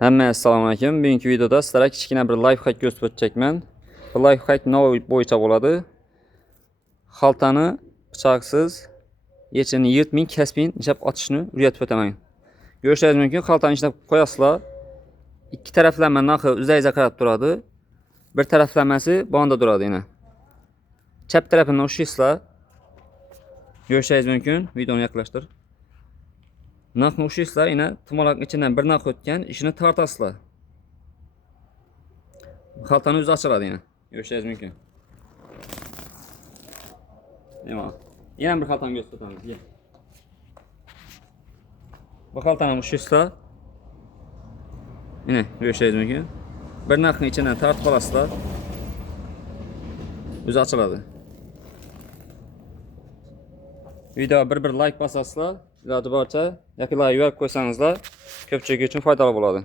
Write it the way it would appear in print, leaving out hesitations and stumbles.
Hammaga assalomu alaykum. Bugungi videoda sizlarga kichkina bir lifehack ko'rsatib o'tacakman. Bu lifehack nov bo'yicha bo'ladi. Xaltani pichoqsiz yechini yirtming, kesming, nishab otishni o'rgatib o'taman. Ko'rishingiz mumkin, xaltani ichida qo'yasizlar. Ikki taraflama narxi uzayza qarab turadi. Bir taraflamasi bonda turadi yana. Chap tarafini ushlaysizlar. Ko'rishingiz mumkin, videoni yaqinlashtir. Narxni ushlaysizlar, yana tumaloqning ichidan bir narx o'tgan, ishini tortasizlar. Xaltani o'zi ochiladi yana. Ko'rishingiz mumkin. Yana bir xaltani ko'rsatib o'tamiz. Bu xaltani ushlaysizlar. Mana ko'rishingiz mumkin. Bir narxni ichidan tortib olasizlar. O'zi ochiladi. Video bir like bosasizlar, iloji boricha yoki like yuborib qo'ysangizlar, ko'pchilik uchun foydali bo'ladi.